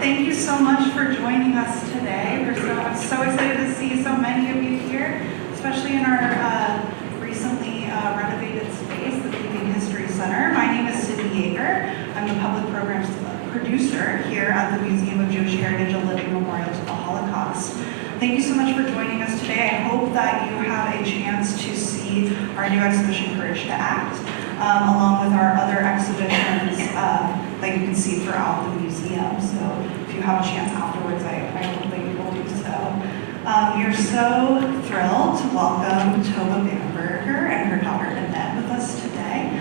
Thank you so much for joining us today. I'm so excited to see so many of you here, especially in our recently renovated space, the Canadian History Center. My name is Sydney Yeager. I'm the public programs producer here at the Museum of Jewish Heritage, a living memorial to the Holocaust. Thank you so much for joining us today. I hope that you have a chance to see our new exhibition, Courage to Act, along with our other exhibitions that you can see throughout the museum. So if you have a chance afterwards, I hope that you will do so. We are so thrilled to welcome Tove Bamberger and her daughter Annette with us today.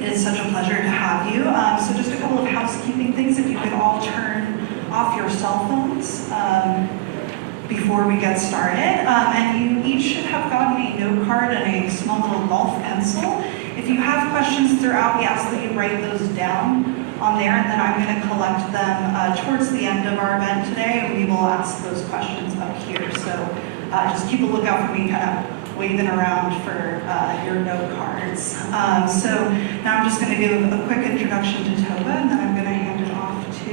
It is such a pleasure to have you. So just a couple of housekeeping things. If you could all turn off your cell phones before we get started. And you each should have gotten a note card and a small little golf pencil. If you have questions throughout, we ask that you write those down on there, and then I'm going to collect them towards the end of our event today, and we will ask those questions up here. So just keep a lookout for me kind of waving around for your note cards. So now I'm just going to give a quick introduction to Tove, and then I'm going to hand it off to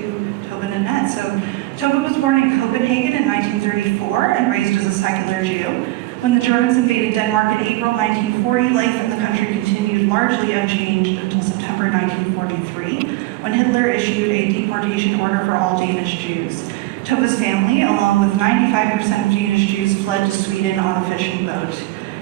Tove and Annette. So Tove was born in Copenhagen in 1934 and raised as a secular Jew. When the Germans invaded Denmark in April 1940, life in the country continued largely unchanged until September 1943, when Hitler issued a deportation order for all Danish Jews. Tove's family, along with 95% of Danish Jews, fled to Sweden on a fishing boat.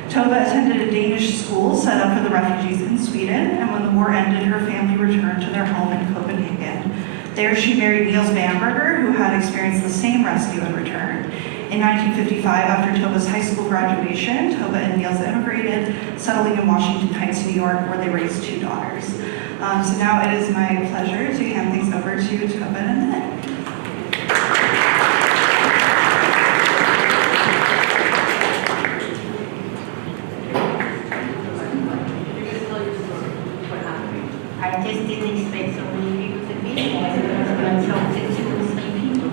Tove attended a Danish school set up for the refugees in Sweden, and when the war ended, her family returned to their home in Copenhagen. There she married Niels Bamberger, who had experienced the same rescue and returned. In 1955, after Tove's high school graduation, Tove and Niels immigrated, settling in Washington Heights, New York, where they raised 2 daughters. So now it is my pleasure to hand things over to Tove and Annette. I just didn't expect so many people to be here. I was going to talk to 2 or 3 people.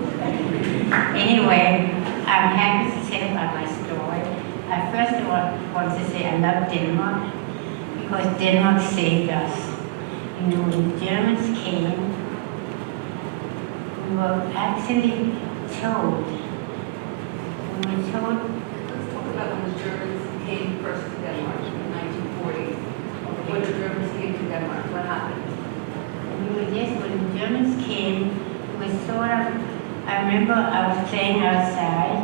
Anyway, I'm happy to tell about my story. I first of all want to say I love Denmark because Denmark saved us. You know, when the Germans came, we were actually told. Let's talk about when the Germans came first to Denmark in the 1940s. When the Germans came to Denmark, what happened? Yes, when the Germans came, it was sort of, I remember I was playing outside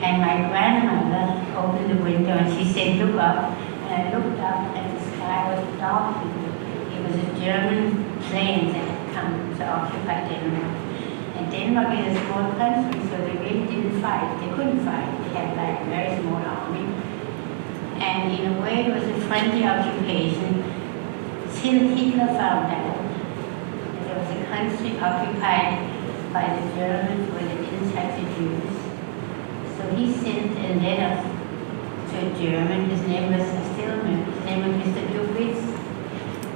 and my grandmother opened the window and she said, look up. And I looked up and the sky was dark. It was a German plane that had come to occupy Denmark. And Denmark is a small country, so they really didn't fight. They couldn't fight. They had like a very small army. And in a way, it was a friendly occupation till Hitler found out that there was a country occupied by the Germans where they didn't touch the Jews. So he sent a letter to a German. His name was Mr. Duckwitz.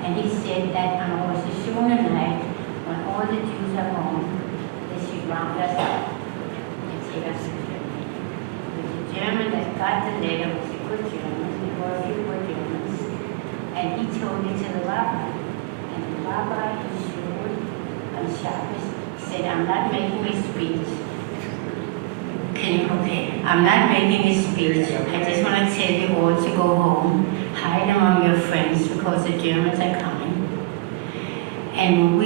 And he said that on our night, when all the Jews are home, they should round us up and take us to Germany. But the German that got the letter was a good German. There were a few good Germans. And he told it to the rabbi. And the rabbi in Shul on Shabbos said, I'm not making a speech. Okay, I'm not making a speech. I just want to tell you all to go home, hide among your friends because the Germans are coming. And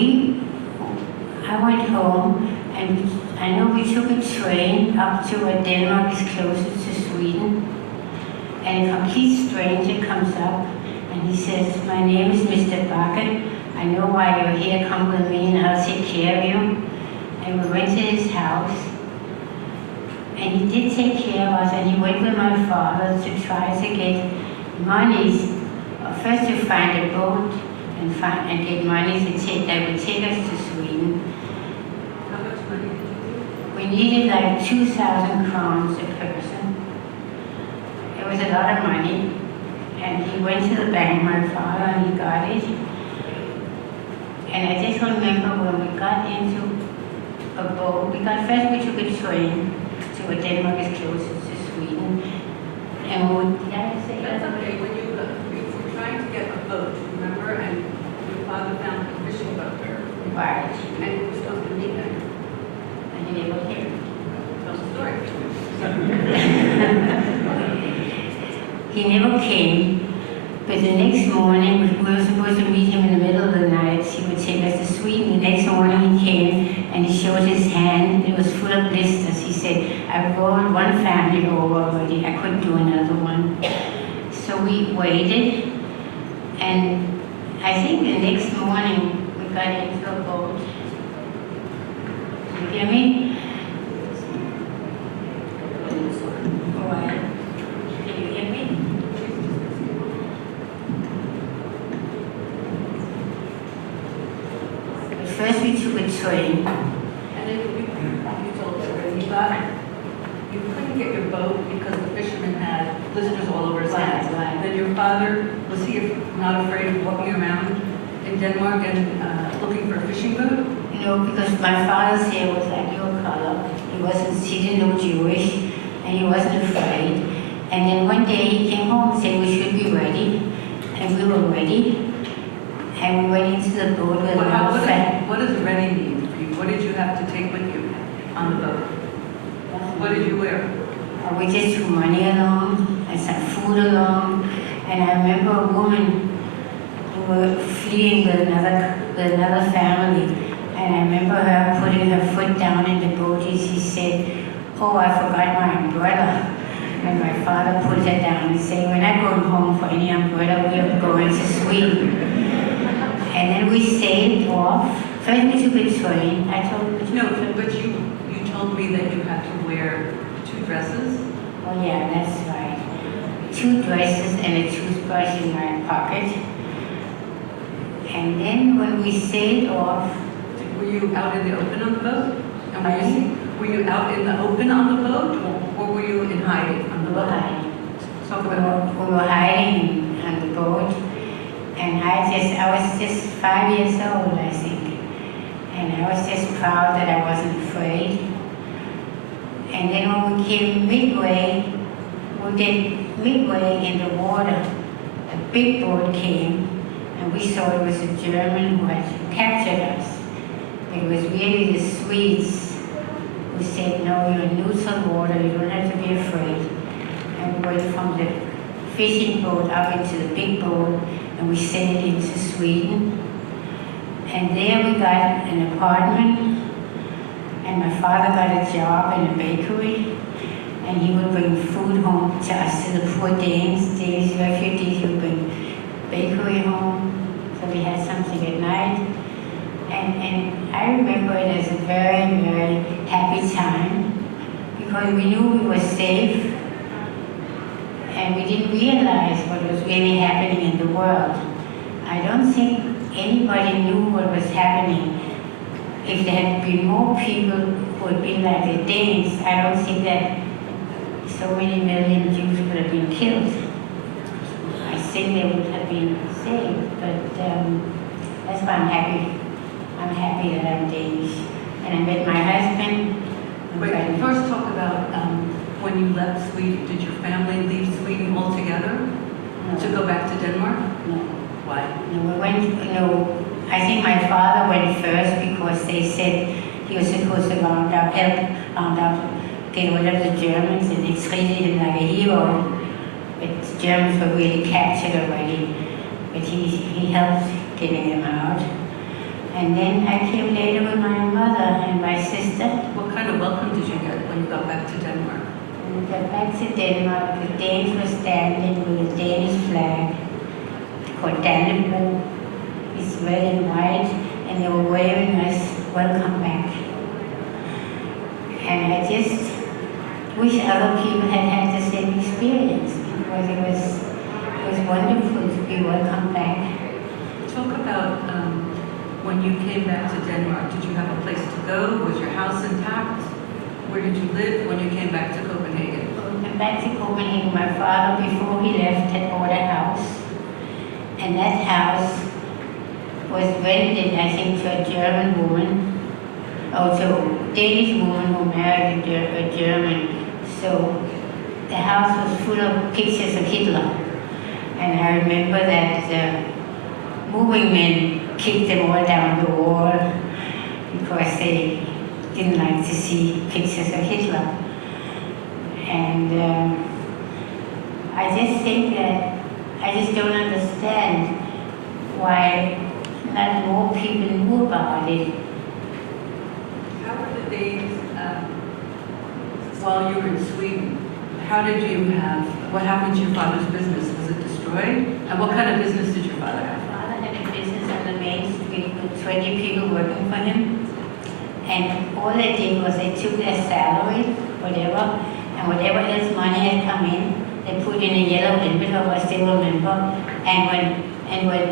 I went home, and I know we took a train up to where Denmark is closest to Sweden. And a complete stranger comes up, and he says, my name is Mr. Bakker. I know why you're here. Come with me, and I'll take care of you. And we went to his house. And he did take care of us, and he went with my father to try to get monies. First to find a boat and get money that would take us to Sweden. How much money did you We needed like 2,000 crowns a person. It was a lot of money. And he went to the bank, my father, and he got it. And I just remember when we got into a boat, we took a train to where Denmark is closest to Sweden. And did I say that? That's okay. When you were trying to get a boat, remember, and your father found a fishing boat. Right. And you were supposed to meet him. And he never came. Tell the story. He never came, but the next morning, we were supposed to meet him in the middle of the night. He would take us to Sweden. The next morning he came and he showed his hand. It was full of blisters. He said, I brought one family over already. I couldn't do another one. So we waited, and I think the next morning we got into a boat. You hear me? All right. Can you hear me? But first we took a train. And then you told us when you couldn't get your boat because the fisherman had blisters all over his hands. Right. Then your father, was he not afraid of walking around in Denmark and looking for a fishing boat? No, because my father's hair was like your color. He didn't look Jewish, and he wasn't afraid. And then one day he came home and said we should be ready, and we were ready. And we went into the boat with What does ready mean for you? What did you have to take with you on the boat? What did you wear? We just took money along and some food along. And I remember a woman who was fleeing with another family. And I remember her putting her foot down in the boat and she said, oh, I forgot my umbrella. And my father put her down and said, we're not going home for any umbrella, we are going to Sweden. And then we sailed off. First we took a train. I told you. No, but you told me that you had to wear 2 dresses. Oh yeah, that's right. 2 dresses and a toothbrush in my pocket. And then when we sailed off, Were you out in the open on the boat? And were you out in the open on the boat, or were you in hiding on the boat? Talk about it. we were hiding on the boat, and I was just 5 years old, I think. And I was just proud that I wasn't afraid. And then when we came midway in the water, a big boat came, and we saw it was a German who had captured us. It was really the Swedes who said, no, you're in neutral water, you don't have to be afraid. And we went from the fishing boat up into the big boat, and we sailed into Sweden. And there we got an apartment, and my father got a job in a bakery, and he would bring food home to us, to the poor Danish refugees. He would bring bakery home, so we had something at night. And I remember it as a very, very happy time, because we knew we were safe, and we didn't realize what was really happening in the world. I don't think anybody knew what was happening. If there had been more people who had been like the Danes, I don't think that so many million Jews would have been killed. I think they would have been saved, but that's why I'm happy. I'm happy that I'm Danish. And I met my husband. Wait, first talk about when you left Sweden. Did your family leave Sweden altogether to go back to Denmark? No. Why? No, I think my father went first because they said he was supposed to round up, get rid of the Germans, and they treated him like a hero. But the Germans were really captured already. But he helped getting them out. And then I came later with my mother and my sister. What kind of welcome did you get when you got back to Denmark? When we got back to Denmark, the Danes were standing with a Danish flag called Danish. It's red and white, and they were waving us, welcome back. And I just wish other people had had the same experience, because it was wonderful to be welcomed back. Talk about when you came back to Denmark. Did you have a place to go? Was your house intact? Where did you live when you came back to Copenhagen? When we came back to Copenhagen, my father, before he left, had bought a house. And that house was rented, I think, to a German woman, also a Danish woman who married a German. So the house was full of pictures of Hitler. And I remember that moving men kicked them all down the wall. didn't like to see pictures of Hitler. And I just think that I just don't understand why not more people knew about it. How were the days while you were in Sweden? How did you have, what happened to your father's business? Was it destroyed? And what kind of business did your father have? My father had a business on the main street with 20 people working for him. And all they did was they took their salary, whatever, and whatever else money had come in, they put in a yellow envelope, I still remember. And when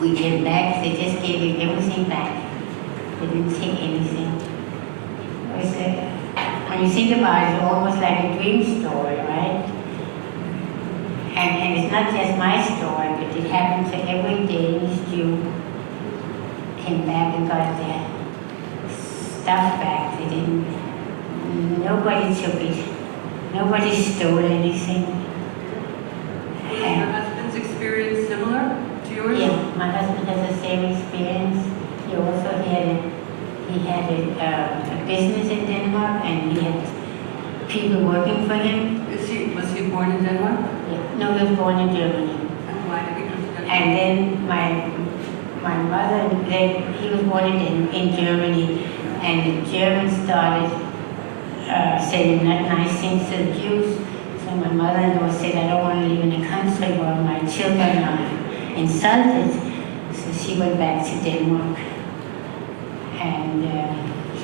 we came back, they just gave him everything back. They didn't take anything. It was when you think about it, it's almost like a dream story, right? And it's not just my story, but it happened to every Danish Jew. Came back and got their stuff back. They didn't. Nobody took it. Nobody stole anything. Was your husband's experience similar to yours? Yeah, my husband has the same experience. He also had a business in Denmark, and he had people working for him. Was he born in Denmark? Yeah. No, he was born in Germany. And why did he come to Denmark? And then my mother, he was born in Germany, and the Germans started saying not nice things to the Jews. So my mother-in-law said, I don't want to live in a country where my children are insulted. So she went back to Denmark. And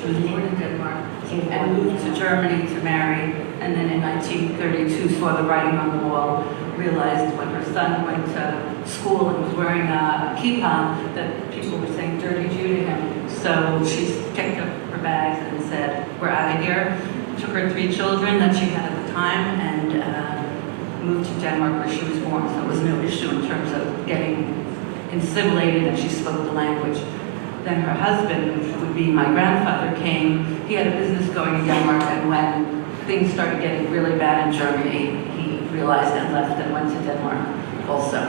She was born in Denmark she was born and in moved to Denmark. Germany to marry, and then in 1932 saw the writing on the wall, realized when her son went to school and was wearing a kippah that people were saying dirty Jew to him. So she picked up her bags and said, we're out of here. Took her 3 children that she had at the time and moved to Denmark where she was born. So it was no issue in terms of getting assimilated, and she spoke the language. Then her husband, which would be my grandfather, came. He had a business going in Denmark, and when things started getting really bad in Germany, he realized and left and went to Denmark also.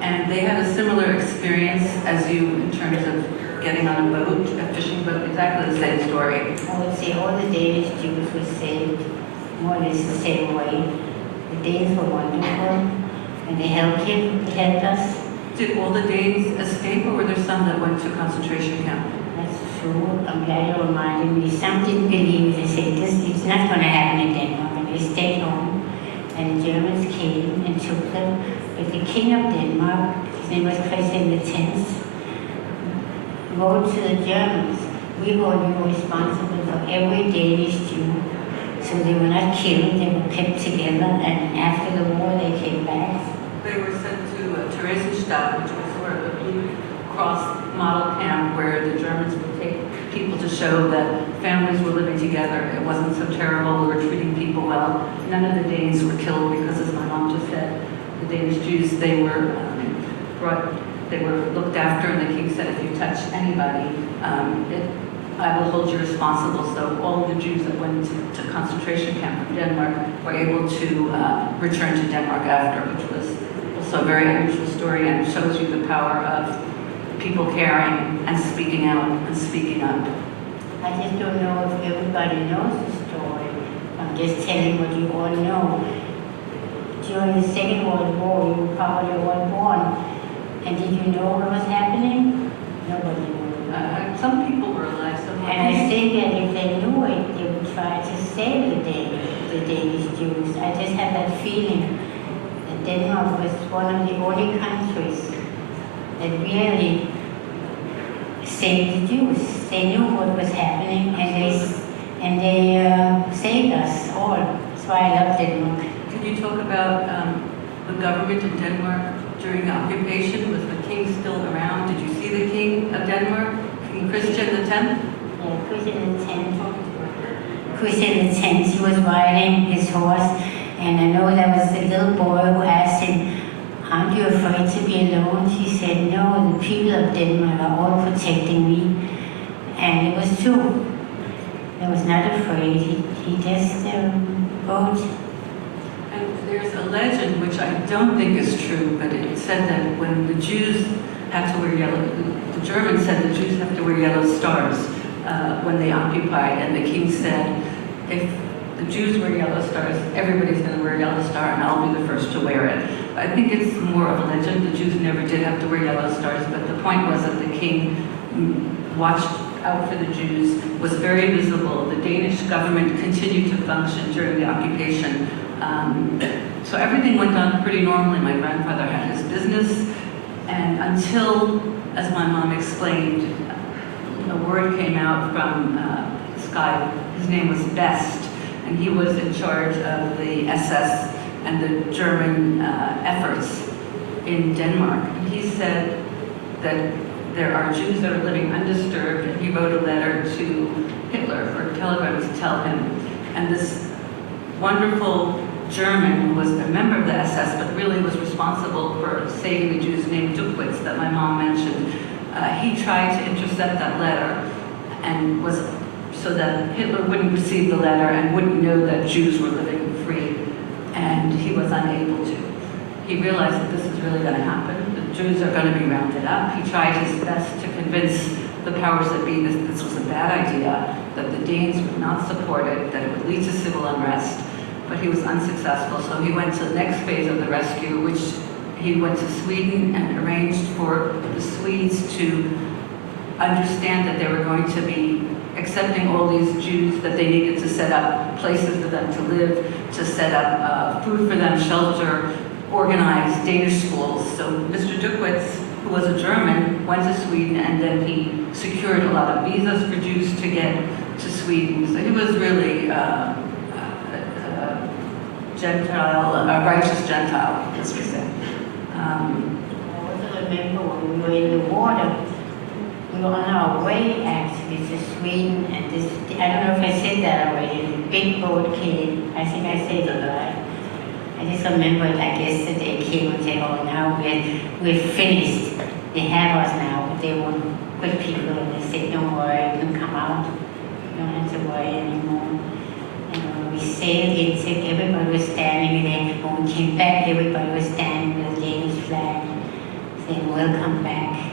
And they had a similar experience as you in terms of getting on a boat, a fishing boat, exactly the same story. I would say all the Danish Jews were saved more or less the same way. The Danes were wonderful, and they helped him, they helped us. Did all the Danes escape, or were there some that went to concentration camp? That's true. I'm glad you reminded me. Some didn't believe. They said, it's not going to happen in Denmark. And they stayed home. And the Germans came and took them. But the king of Denmark, his name was Christian X, wrote to the Germans, we hold you responsible for every Danish Jew. So they were not killed, they were kept together. And after the war, they came back. They were sent to Theresienstadt, which was sort of a Blue Cross model camp where the Germans would take people to show that families were living together. It wasn't so terrible, we were treating people well. None of the Danes were killed because, as my mom just said, the Danish Jews, they were looked after, and the king said, if you touch anybody, I will hold you responsible. So all of the Jews that went to concentration camp in Denmark were able to return to Denmark after, which was also a very unusual story, and shows you the power of people caring and speaking out and speaking up. I just don't know if everybody knows the story. I'm just telling what you all know. During the Second World War, you were probably all born. And did you know what was happening? Nobody knew. Some people were alive, some were And I not. think that if they knew it, they would try to save the Danish Jews. I just have that feeling that Denmark was one of the only countries that really saved the Jews. They knew what was happening, and they saved us all. That's why I love Denmark. Can you talk about the government in Denmark during the occupation? Was the king still around? Did you see the king of Denmark, King Christian X? Yeah, Christian X. Christian X, he was riding his horse, and I know there was a little boy who asked him, aren't you afraid to be alone? He said, no, the people of Denmark are all protecting me. And it was true. He was not afraid. He just rode. And there's a legend, which I don't think is true, but it said that when the Jews had to wear yellow, the Germans said the Jews have to wear yellow stars when they occupied, and the king said, if the Jews wear yellow stars, everybody's going to wear a yellow star, and I'll be the first to wear it. I think it's more of a legend. The Jews never did have to wear yellow stars, but the point was that the king watched out for the Jews, was very visible. The Danish government continued to function during the occupation. So everything went on pretty normally. My grandfather had his business, and until, as my mom explained, a word came out from this guy. His name was Best, and he was in charge of the SS and the German efforts in Denmark. And he said that there are Jews that are living undisturbed, and he wrote a letter to Hitler, or a telegram to tell him. And this wonderful German who was a member of the SS, but really was responsible for saving the Jews, named Duckwitz, that my mom mentioned. He tried to intercept that letter, and was so that Hitler wouldn't receive the letter and wouldn't know that Jews were living free, and he was unable to. He realized that this is really going to happen. The Jews are going to be rounded up. He tried his best to convince the powers that be that this was a bad idea, that the Danes would not support it, that it would lead to civil unrest, but he was unsuccessful. So he went to the next phase of the rescue, which he went to Sweden and arranged for the Swedes to understand that they were going to be accepting all these Jews, that they needed to set up places for them to live, to set up food for them, shelter, organize Danish schools. So Mr. Duckwitz, who was a German, went to Sweden, and then he secured a lot of visas for Jews to get to Sweden. So he was really a Gentile, a righteous Gentile, as we say. I also remember when we were in the water, we were on our way actually to Sweden, and this, I don't know if I said that already, the big boat came. I think I said it right. I just remember it like yesterday. Came and said, oh, now we're finished. They have us now, but they were good people, and they said, don't worry, you can come out. You don't have to worry anymore. And we sailed in, everybody was standing there. When we came back, everybody was standing with the Danish flag, saying, welcome back.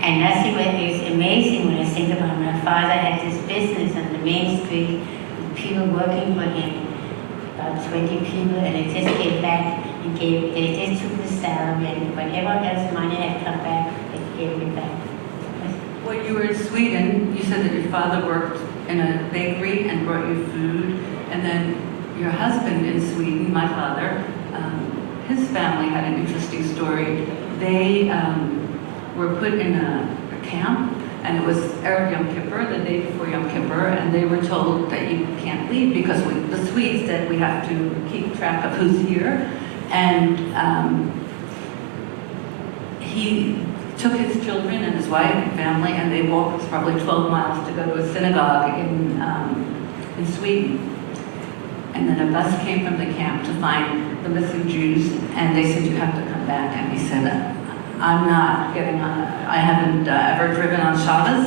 And that's it's amazing when I think about my father had this business on the main street with people working for him, about 20 people, and they just came back and they just took the salary, and whatever else money had come back, they gave it back. When you were in Sweden, you said that your father worked in a bakery and brought you food, and then your husband in Sweden, my father, his family had an interesting story. They were put in a camp, and it was Erev Yom Kippur, the day before Yom Kippur, and they were told that you can't leave because the Swedes said we have to keep track of who's here. And he took his children and his wife and family, and they walked probably 12 miles to go to a synagogue in Sweden. And then a bus came from the camp to find the missing Jews, and they said, you have to come back. And he said, I'm not getting on, I haven't ever driven on Shabbos.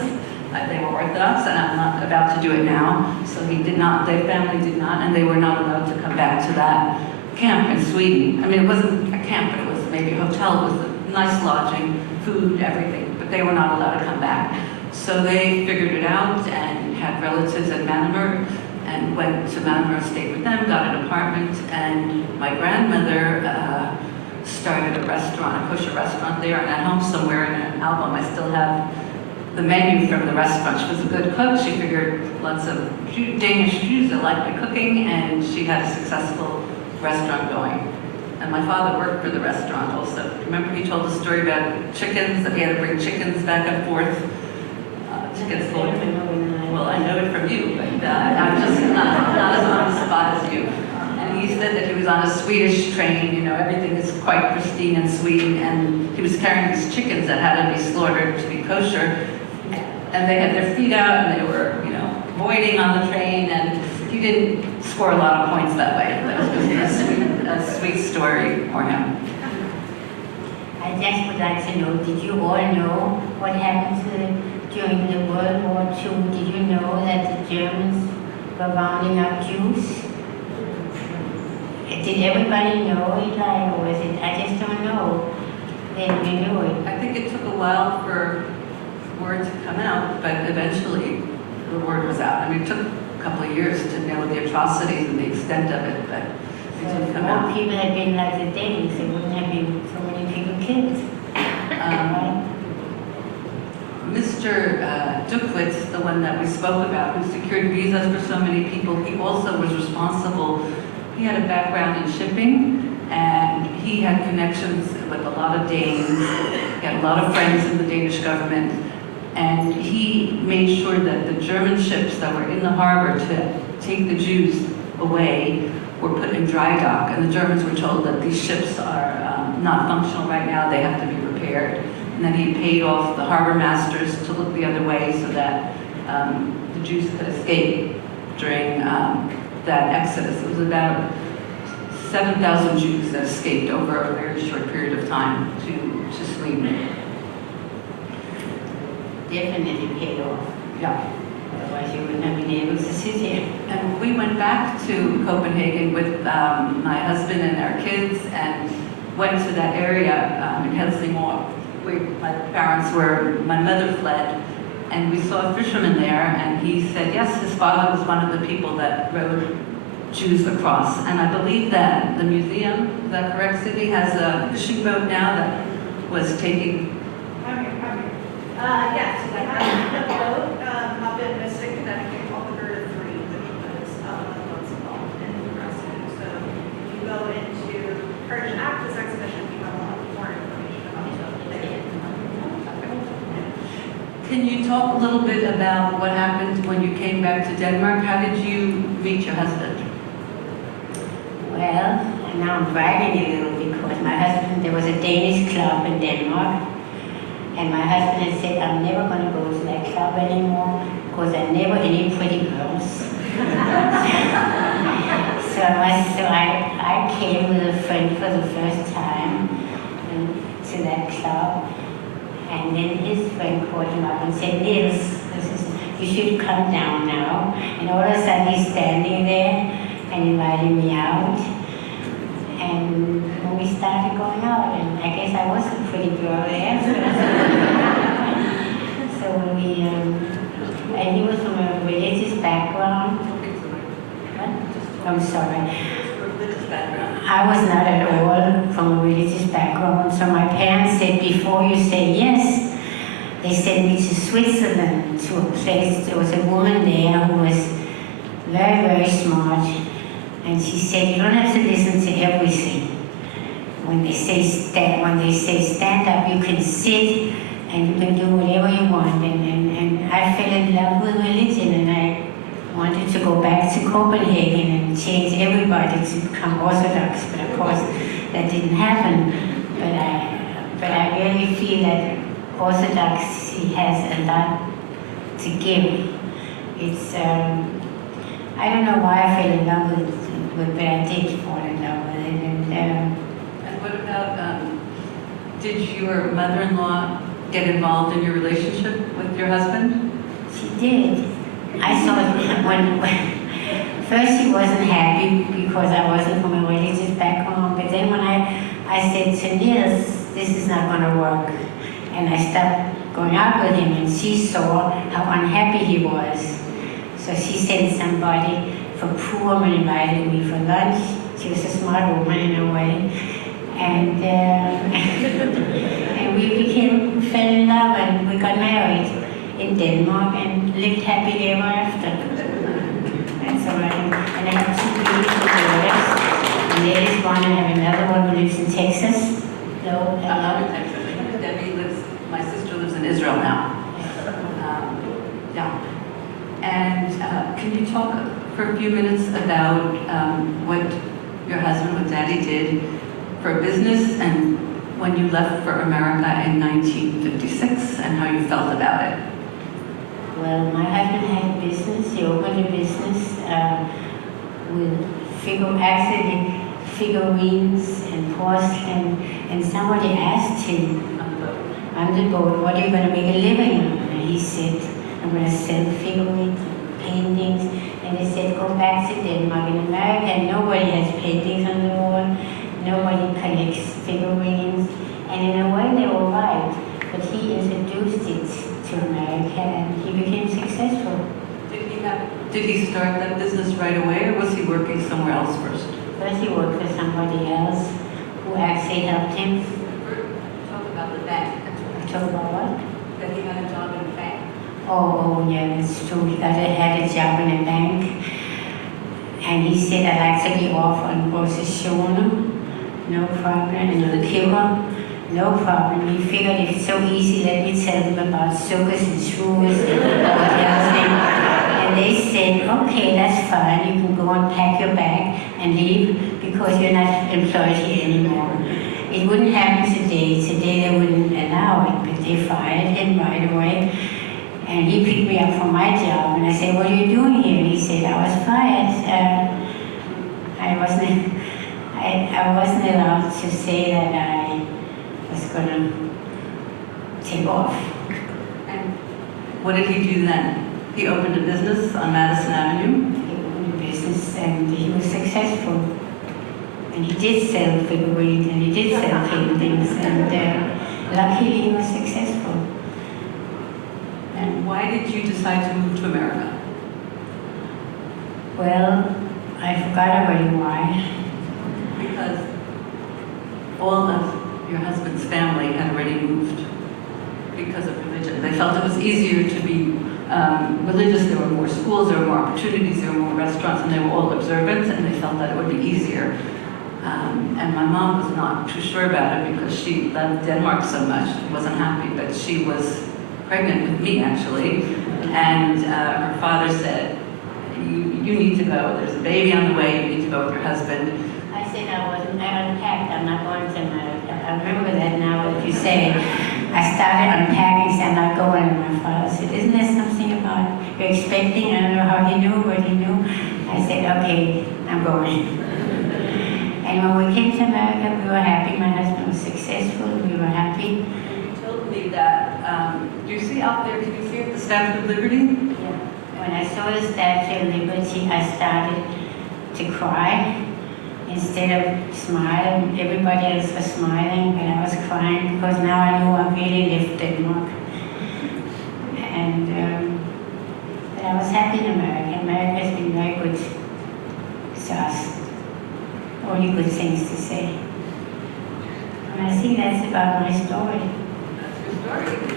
They were Orthodox, and I'm not about to do it now. So he did not, their family did not, and they were not allowed to come back to that camp in Sweden. I mean, it wasn't a camp, but it was maybe a hotel. It was a nice lodging, food, everything, but they were not allowed to come back. So they figured it out and had relatives at Bamberger, and went to Bamberger, stayed with them, got an apartment, and my grandmother started a restaurant, a kosher restaurant there, and at home somewhere in an album I still have the menu from the restaurant. She was a good cook. She figured lots of Danish Jews that liked my cooking, and she had a successful restaurant going. And my father worked for the restaurant also. Remember he told the story about chickens, that he had to bring chickens back and forth to get sold? Well, I know it from you, but I'm just not as on the spot as you. And he said that he was on a Swedish train, you know, everything is quite pristine in Sweden, and he was carrying these chickens that had to be slaughtered to be kosher, and they had their feet out, and they were, you know, voiding on the train, and he didn't score a lot of points that way. That was just a sweet story for him. I just would like to know, did you all know what happened during the World War II? Did you know that the Germans were rounding up Jews? Did everybody know it, or was it, I just don't know. Then we knew it. I think it took a while for word to come out, but eventually the word was out. I mean, it took a couple of years to know the atrocities and the extent of it, but it So did if come more out. people had been like the Danes, there wouldn't have been so many people killed. Mr. Duckwitz, the one that we spoke about, who secured visas for so many people, he also was responsible. He had a background in shipping, and he had connections with a lot of Danes. He had a lot of friends in the Danish government, and he made sure that the German ships that were in the harbor to take the Jews away were put in dry dock, and the Germans were told that these ships are not functional right now, they have to be repaired. And then he paid off the harbor masters to look the other way so that the Jews could escape during that exodus. It was about 7,000 Jews that escaped over a very short period of time to Sweden. Definitely paid off. Yeah. Otherwise you wouldn't have been able to sit here. And we went back to Copenhagen with my husband and our kids and went to that area in Helsingborg. My parents were, my mother fled, and we saw a fisherman there, and he said, yes, his father was one of the people that rowed Jews across. And I believe that the museum, is that correct, Sydney, has a fishing boat now that was taking... I'm here. Yes, I have a boat up in Mystic, Connecticut called the Bird of Three, which was one of the boats involved in the rescue. So if you go into Persian Actors exhibition, we have a lot more information about it. Can you talk a little bit about what happened when you came back to Denmark? How did you meet your husband? Well, now I'm bragging a little because my husband, there was a Danish club in Denmark, and my husband had said, I'm never going to go to that club anymore because there are never any pretty girls. so I came with a friend for the first time to that club. And then his friend called him up and said, Niels, you should come down now. And all of a sudden he's standing there and invited me out. And when we started going out, and I guess I was a pretty girl there. So we, and he was from a religious background. What? I'm sorry. I was not at all from a religious background, so my parents said, before you say yes, they sent me to Switzerland, to a place, there was a woman there who was very, very smart, and she said, you don't have to listen to everything. When they say stand up, you can sit, and you can do whatever you want, and I fell in love with religion, and I wanted to go back to Copenhagen and change everybody to become Orthodox, but of course that didn't happen. But I really feel that Orthodoxy has a lot to give. It's I don't know why I fell in love with but I did fall in love with it. And what about, did your mother-in-law get involved in your relationship with your husband? She did. I saw it when first she wasn't happy because I wasn't from a religious background, but then when I said to Niels, this is not going to work, and I stopped going out with him, and she saw how unhappy he was. So she sent somebody from Purim and invited me for lunch. She was a smart woman in a way, and and we fell in love, and we got married in Denmark and lived happily ever after. That's all right. And I have two beautiful daughters. And there is one, I have another one who lives in Texas. No, In Texas. Debbie lives, my sister lives in Israel now. Yeah. And can you talk for a few minutes about what your husband, what Daddy did for business and when you left for America in 1956 and how you felt about it? Well, my husband had a business. He opened a business with figurines and porcelain. And somebody asked him on the boat, what are you going to make a living on? And he said, I'm going to sell figurines, paintings. And he said, go back to Denmark. In America, nobody has paintings on the wall. Nobody collects figurines. And in a way, they were right. But he introduced it to America, and he became successful. Did he start that business right away, or was he working somewhere else first? First he worked for somebody else who actually helped him. Talk about the bank. Talk about what? That he had a job in a bank. Oh, yeah, that's true. He had a job in a bank. And he said, I'd like to give off on Position. No problem. And on Kimmer. No problem. He figured if it's so easy, let me tell them about circus and shrews and all the other things. And they said, okay, that's fine. You can go and pack your bag and leave because you're not employed here anymore. It wouldn't happen today. Today they wouldn't allow it, but they fired him right away. And he picked me up from my job, and I said, what are you doing here? He said, I was fired. I wasn't allowed to say that I was going to take off. And what did he do then? He opened a business on Madison Avenue. He opened a business, and he was successful. And he did sell figurines, and he did sell paintings, and luckily he was successful. And why did you decide to move to America? Well, I forgot already why. Because all of your husband's family had already moved because of religion. They felt it was easier to be religious. There were more schools, there were more opportunities, there were more restaurants, and they were all observant, and they felt that it would be easier. And my mom was not too sure about it because she loved Denmark so much. She wasn't happy, but she was pregnant with me, actually. And her father said, you need to go. There's a baby on the way. You need to go with your husband. I said I unpacked. I'm not going to America. I remember that now that you say. I started unpacking, said I'm not going. And my father said, isn't there something about you're expecting? I don't know how he knew, but he knew. I said, okay, I'm going. And when we came to America, we were happy. My husband was successful. We were happy. You told me that, do you see out there, can you see it, the Statue of Liberty? Yeah. When I saw the Statue of Liberty, I started to cry. Instead of smiling, everybody else was smiling, but I was crying because now I knew I really lived Denmark. And but I was happy in America. America has been very good to us. Only good things to say. And I think that's about my story. That's your story.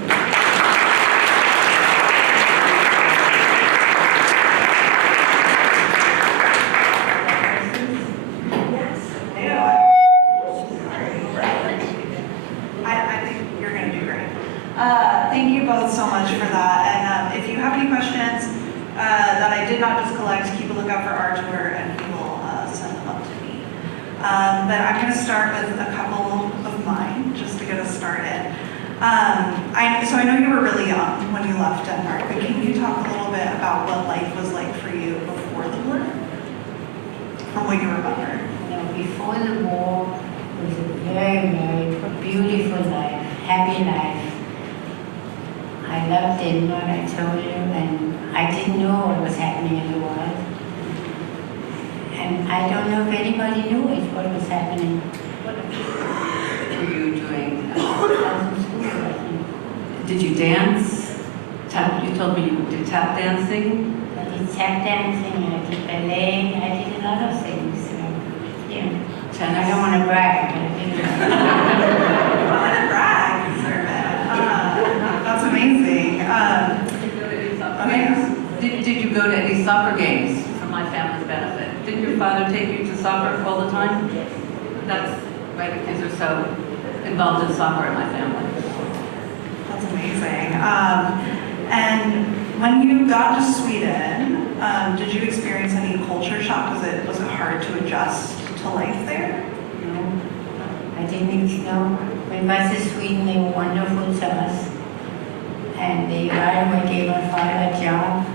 Thank you both so much for that. And if you have any questions that I did not just collect, keep a lookout for our tour and we will send them up to me. But I'm going to start with a couple of mine just to get us started. So I know you were really young when you left Denmark, but can you talk a little bit about what life was like for you before the war? From when you were younger? Before the war, it was a very, very beautiful life, happy life. I loved Denmark, I told you, and I didn't know what was happening in the world. And I don't know if anybody knew what was happening. What were you doing? I was in school, I think. Did you dance? You told me you did tap dancing. I did tap dancing, I did ballet, I did a lot of things. Yeah. Tennis. I don't want to brag, but I did. Brag, that's amazing. Did you go to any soccer games for my family's benefit? Didn't your father take you to soccer all the time? Yes. That's why the kids are so involved in soccer in my family. That's amazing. And when you got to Sweden, did you experience any culture shock? Was it hard to adjust to life there? No, I didn't know. When I got to Sweden, they were wonderful to us. And they right away gave my father a job.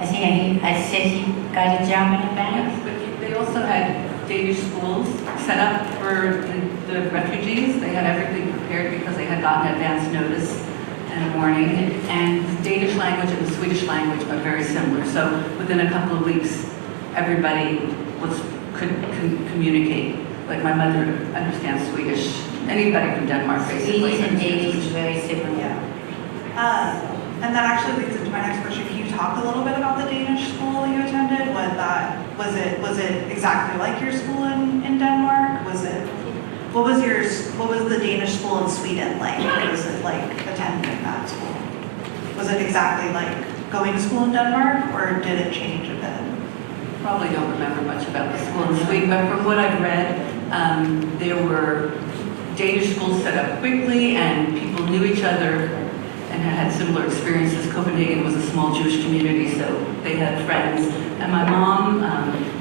I think I said he got a job in a bank. Yes, but they also had Danish schools set up for the refugees. They had everything prepared because they had gotten advance notice and a warning. And the Danish language and the Swedish language are very similar. So within a couple of weeks, everybody could communicate. Like my mother understands Swedish. Anybody from Denmark, basically. Swedish and Danish is very similar. Yeah. And that actually leads into my next question. Can you talk a little bit about the Danish school you attended? Was it exactly like your school in Denmark? What was the Danish school in Sweden like? What was it like attending that school? Was it exactly like going to school in Denmark, or did it change a bit? Probably don't remember much about the school in Sweden, but from what I've read, there were Danish schools set up quickly and people knew each other and had similar experiences. Copenhagen was a small Jewish community, so they had friends. And my mom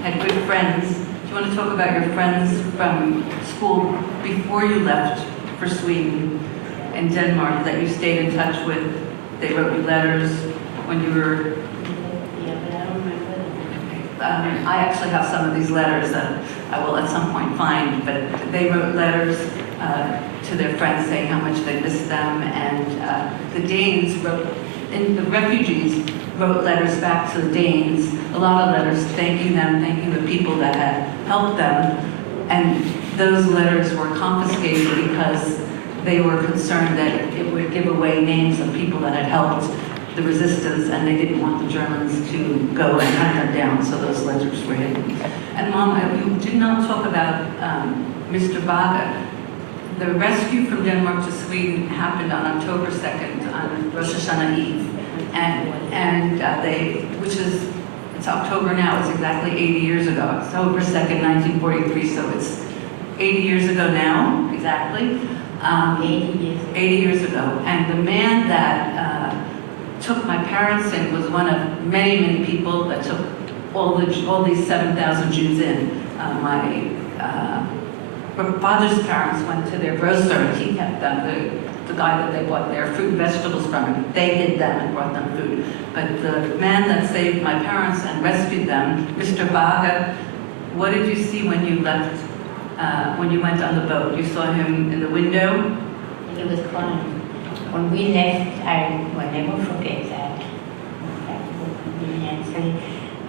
had good friends. Do you want to talk about your friends from school before you left for Sweden and Denmark that you stayed in touch with? They wrote you letters when you were... Yeah, but I don't remember them. I actually have some of these letters that I will at some point find, but they wrote letters to their friends saying how much they missed them, and the Danes wrote, and the refugees wrote letters back to the Danes, a lot of letters thanking them, thanking the people that had helped them, and those letters were confiscated because they were concerned that it would give away names of people that had helped the resistance, and they didn't want the Germans to go and hunt them down, so those letters were hidden. And Mom, you did not talk about Mr. Bamberger. The rescue from Denmark to Sweden happened on October 2nd, on Rosh Hashanah Eve. And it's October now, it's exactly 80 years ago. October 2nd, 1943, so it's 80 years ago now, exactly. 80 years ago. And the man that took my parents in was one of many, many people that took all these 7,000 Jews in. My father's parents went to their grocer and he kept them, the guy that they bought their fruit and vegetables from, and they hid them and brought them food. But the man that saved my parents and rescued them, Mr. Bamberger, what did you see when you left, when you went on the boat? You saw him in the window? He was crying. When we left, I will never forget that. So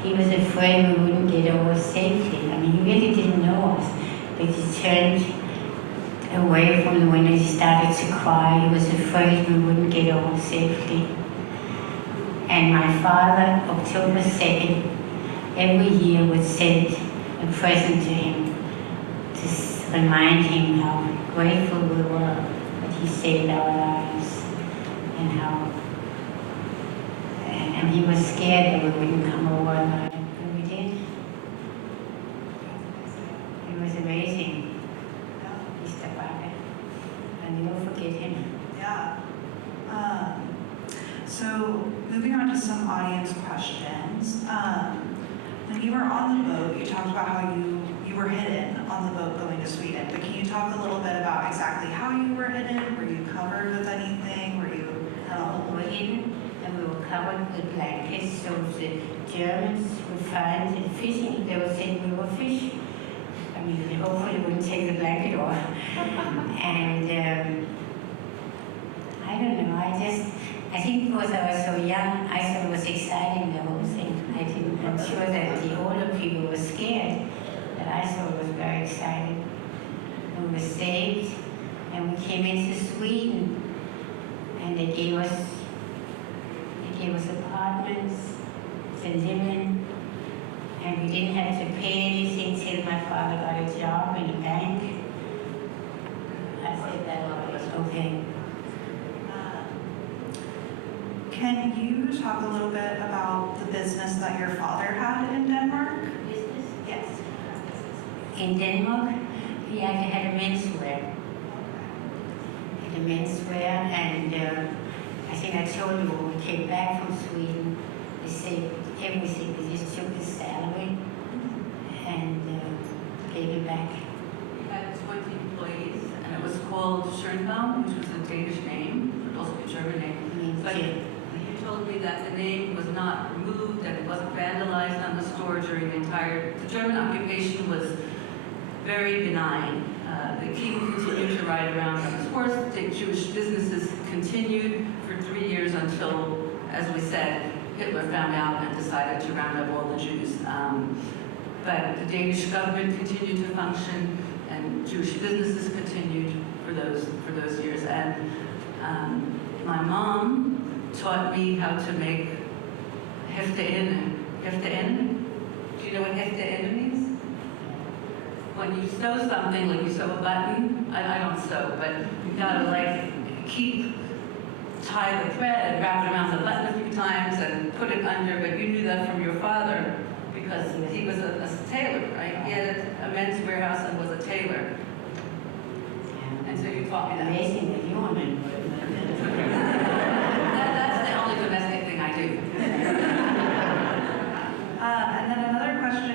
he was afraid we wouldn't get over safely. I mean, he really didn't know us, but he turned away from the window. He started to cry. He was afraid we wouldn't get over safely. And my father, October 2nd, every year would send a present to him to remind him how grateful we were that he saved our lives, and how, and he was scared that we wouldn't come over alive, but we did. It was amazing, Mr. Bamberger. I'll never forget him. Yeah. So moving on to some audience questions. When you were on the boat, you talked about how you were hidden on the boat going to Sweden, but can you talk a little bit about exactly how you were hidden? Were you covered with anything? Were you... We were hidden and we were covered with blankets, so the Germans would find it fishing, they would think we were fish. I mean, they hopefully wouldn't take the blanket off. And I don't know, I think because I was so young, I thought it was exciting, the whole thing. I'm sure that the older people were scared, but I thought it was very exciting. We were saved, and we came into Sweden, and they gave us apartments to live in, and we didn't have to pay anything till my father got a job in a bank. I said that was okay. Can you talk a little bit about the business that your father had in Denmark? Business? Yes. In Denmark, he had a menswear. And I think I told you when we came back from Sweden, they saved everything. They just took his salary and gave it back. He had 20 employees, and it was called Schonbaum, which was a Danish name, but also a German name. But he told me that the name was not removed, that it wasn't vandalized on the store during the German occupation was very benign. The king continued to ride around on his horse. The Jewish businesses continued for 3 years until, as we said, Hitler found out and decided to round up all the Jews. But the Danish government continued to function, and Jewish businesses continued for those years. And my mom taught me how to make hefte in. Do you know what hefte in means? When you sew something, like you sew a button, I don't sew, but you gotta like tie the thread and wrap it around the button a few times and put it under, but you knew that from your father because he was a tailor, right? He had a men's warehouse and was a tailor. And so you taught me that. Amazing that you remember. That's the only domestic thing I do. And then another question,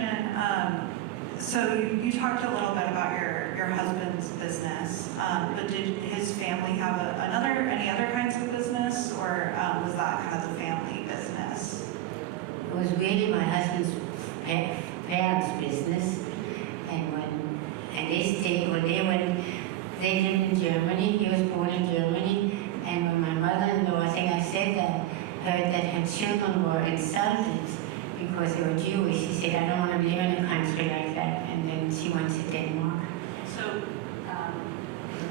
so you talked a little bit about your husband's business, but did his family have any other kinds of business, or was that kind of the family business? It was really my husband's parents' business, and they lived in Germany. He was born in Germany, and when my mother-in-law, I think I said that, heard that her children were insulted because they were Jewish, she said, I don't want to live in a country like that, and then she went to Denmark. So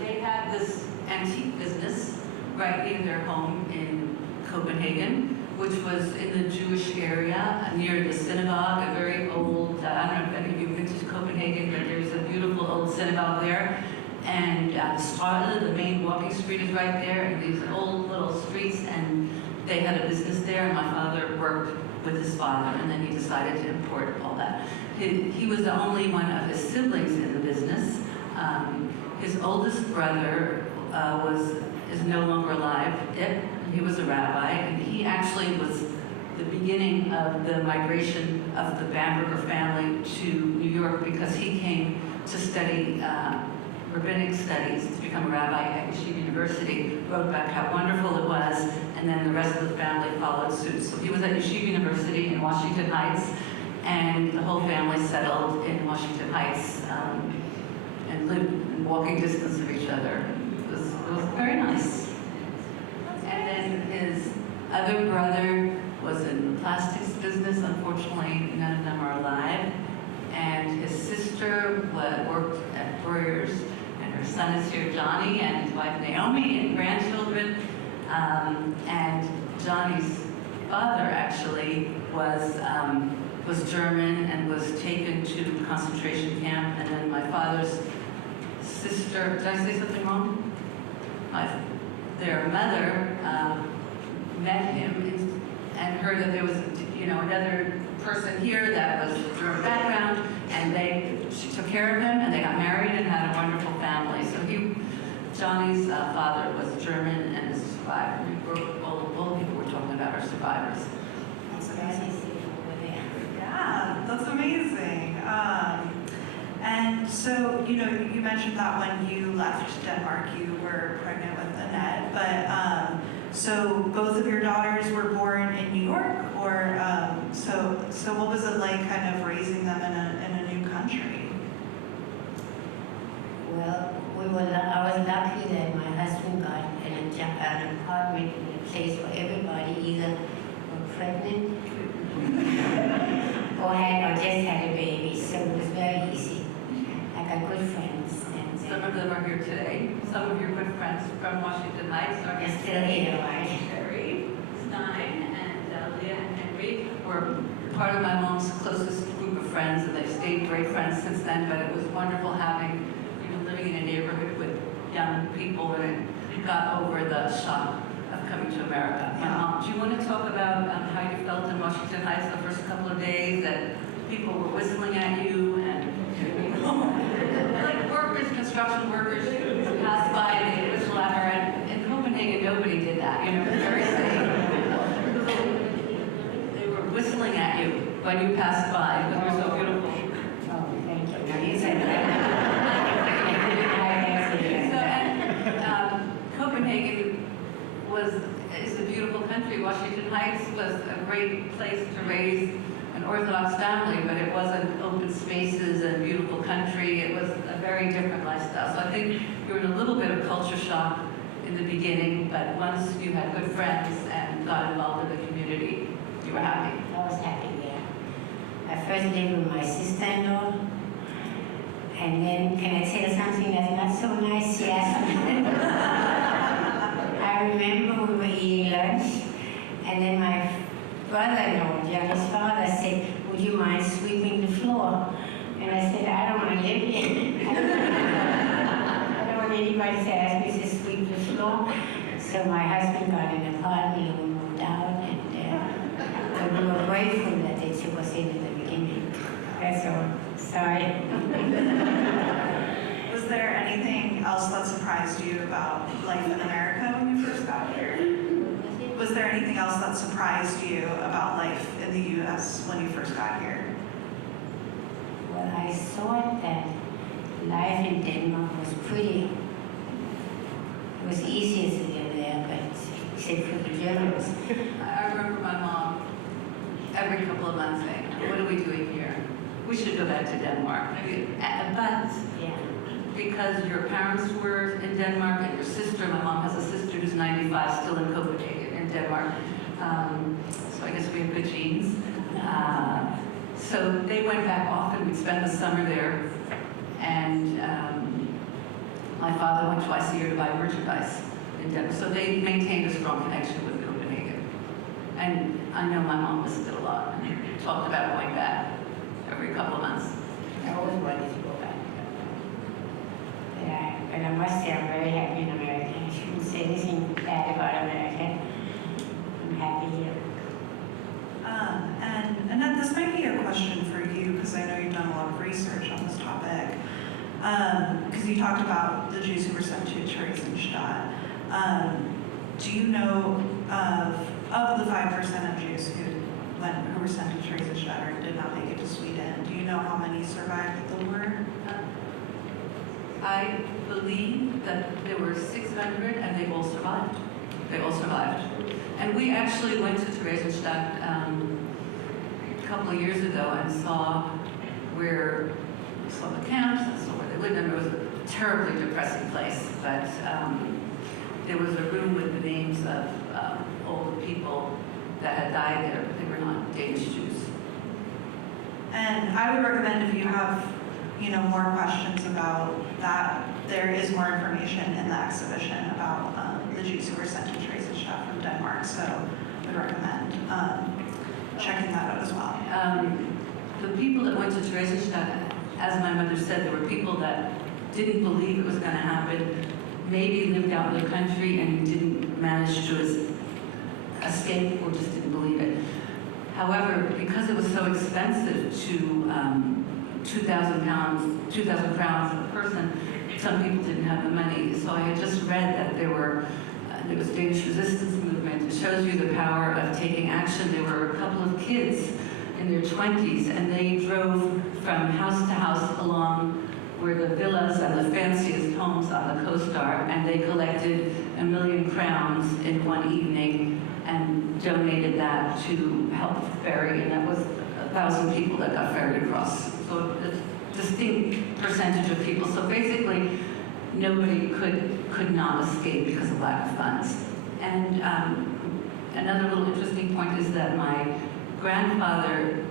they had this antique business right near their home in Copenhagen, which was in the Jewish area near the synagogue, a very old, I don't know if any of you have been to Copenhagen, but there's a beautiful old synagogue there. And Strade, the main walking street, is right there, and these old little streets, and they had a business there, and my father worked with his father, and then he decided to import all that. He was the only one of his siblings in the business. His oldest brother is no longer alive. He was a rabbi, and he actually was the beginning of the migration of the Bamberger family to New York because he came to study rabbinic studies to become a rabbi at Yeshiva University, wrote back how wonderful it was, and then the rest of the family followed suit. So he was at Yeshiva University in Washington Heights, and the whole family settled in Washington Heights and lived in walking distance of each other. It was very nice. And then his other brother was in the plastics business. Unfortunately, none of them are alive. And his sister worked at Breuer's, and her son is here, Johnny, and his wife Naomi, and grandchildren. And Johnny's father actually was German and was taken to the concentration camp. And then my father's sister, did I say something wrong? Their mother met him and heard that there was, another person here that was German background, and she took care of him, and they got married and had a wonderful family. So Johnny's father was German and is a survivor. All the people we're talking about are survivors. That's amazing. Yeah, that's amazing. And so, you mentioned that when you left Denmark, you were pregnant with Annette, but so both of your daughters were born in New York, or so what was it like kind of raising them in a new country? Well, I was lucky that my husband got an apartment in a place where everybody either were pregnant or just had a baby, so it was very easy. I got good friends. And some of them are here today. Some of your good friends from Washington Heights are they're still here, right? Sherry, Stein, and Leah and Henry were part of my mom's closest group of friends, and they've stayed great friends since then. But it was wonderful living in a neighborhood with young people, and it got over the shock of coming to America. Do you want to talk about how you felt in Washington Heights the first couple of days, that people were whistling at you, and like workers, construction workers passed by and they whistle at her, and in Copenhagen nobody did that, it was very safe. They were whistling at you when you passed by because you were so beautiful. Oh, thank you. Now you said that. Copenhagen is a beautiful country. Washington Heights was a great place to raise an Orthodox family, but it wasn't open spaces and beautiful country. It was a very different lifestyle. So I think you were in a little bit of culture shock in the beginning, but once you had good friends and got involved in the community, you were happy. I was happy there. I first lived with my sister-in-law, and then, can I tell you something that's not so nice? She asked me. I remember we were eating lunch, And then my brother-in-law, Johnny's father, said, would you mind sweeping the floor? And I said, I don't want to live here. I don't want anybody to ask me to sweep the floor. So my husband got an apartment and we moved out, and we were grateful that they took us in the beginning. That's all. Sorry. Was there anything else that surprised you about life in America when you first got here? Was there anything else that surprised you about life in the U.S. when you first got here? Well, I thought that life in Denmark was pretty. It was easier to live there, but except for the Germans. I remember my mom every couple of months saying, what are we doing here? We should go back to Denmark. But Yeah. because your parents were in Denmark and your sister, my mom has a sister who's 95, still in Copenhagen, in Denmark. So I guess we have good genes. So they went back often. We'd spend the summer there. And my father went twice a year to buy merchandise in Denmark. So they maintained a strong connection with Copenhagen. And I know my mom visited a lot and talked about going back every couple of months. I always wanted to go back. But I must say I'm very happy in America. I shouldn't say anything bad about America. I'm happy here. And Annette, this might be a question for you, because I know you've done a lot of research on this topic. Because you talked about the Jews who were sent to Theresienstadt. Do you know of the 5% of Jews who were sent to Theresienstadt or did not make it to Sweden? Do you know how many survived the war? I believe that there were 600 and they all survived. They all survived. And we actually went to Theresienstadt a couple of years ago and saw the camps and saw where they lived. And it was a terribly depressing place, but there was a room with the names of all the people that had died there, but they were not Danish Jews. And I would recommend, if you have more questions about that, there is more information in the exhibition about the Jews who were sent to Theresienstadt from Denmark, so I would recommend checking that out as well. The people that went to Theresienstadt, as my mother said, there were people that didn't believe it was going to happen, maybe lived out in the country and didn't manage to escape or just didn't believe it. However, because it was so expensive to 2,000 crowns a person, some people didn't have the money. So I had just read that there was Danish resistance movement. It shows you the power of taking action. There were a couple of kids in their 20s, and they drove from house to house along where the villas and the fanciest homes on the coast are, and they collected 1 million crowns in one evening and donated that to help ferry, and that was 1,000 people that got ferried across. So a distinct percentage of people. So basically, nobody could not escape because of lack of funds. And another little interesting point is that my grandfather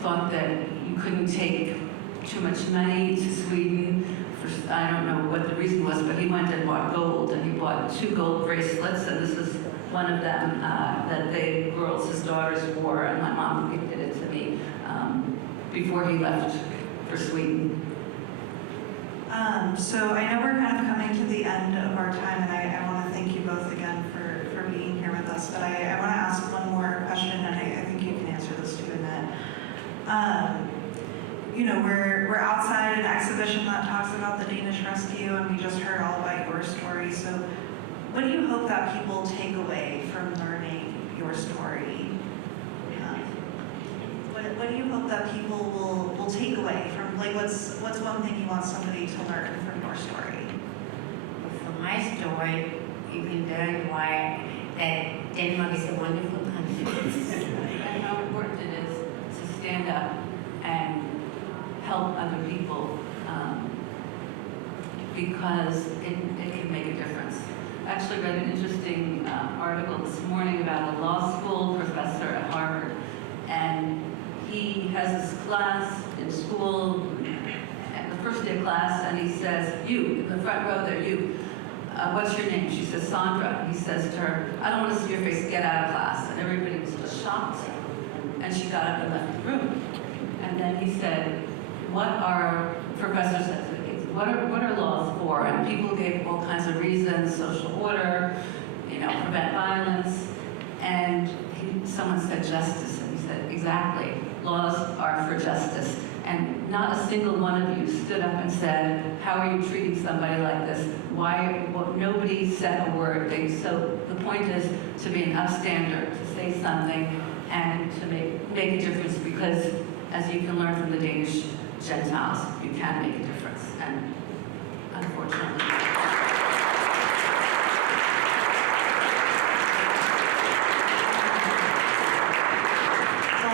thought that you couldn't take too much money to Sweden. I don't know what the reason was, but he went and bought gold, and he bought 2 gold bracelets, and this is one of them that his daughters wore, and my mom gifted it to me before he left for Sweden. So I know we're kind of coming to the end of our time, and I want to thank you both again for being here with us, but I want to ask one more question, and I think you can answer this too, Annette. We're outside an exhibition that talks about the Danish Rescue, and we just heard all about your story. So what do you hope that people take away from learning your story? What do you hope that people will take away from, what's one thing you want somebody to learn from your story? From my story, you can learn that Denmark is a wonderful country. And how important it is to stand up and help other people because it can make a difference. I actually read an interesting article this morning about a law school professor at Harvard, and he has this class in school, at the first day of class, and he says, you, in the front row there, you, what's your name? She says, Sandra. He says to her, I don't want to see your face, get out of class. shocked. And she got up and left the room. And then he said, Professor says, what are laws for? And people gave all kinds of reasons, social order, prevent violence. And someone said justice, and he said, exactly, laws are for justice. And not a single one of you stood up and said, how are you treating somebody like this? Why? Well, nobody said a word. So the point is to be an upstander, to say something, and to make a difference, because as you can learn from the Danish Gentiles, you can make a difference. And unfortunately,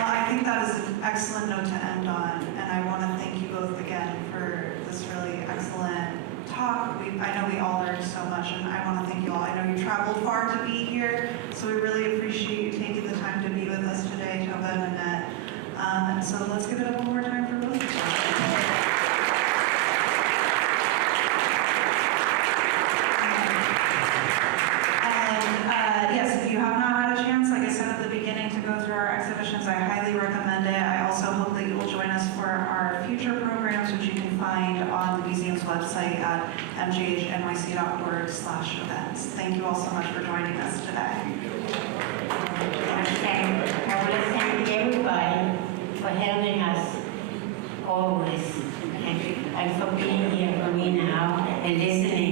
I think that is an excellent note to end on, and I want to thank you both again for this really excellent talk. I know we all learned so much, and I want to thank you all. I know you traveled far to be here, so we really appreciate you taking the time to be with us today, Tove and Annette. And so let's give it up one more time for both of you. Yes, if you have not had a chance, like I said at the beginning, to go through our exhibitions, I highly recommend it. I also hope that you will join us for our future programs, which you can find on the museum's website at mghnyc.org/events. Thank you all so much for joining us today. I want to thank everybody for helping us always, and for being here for me now and listening.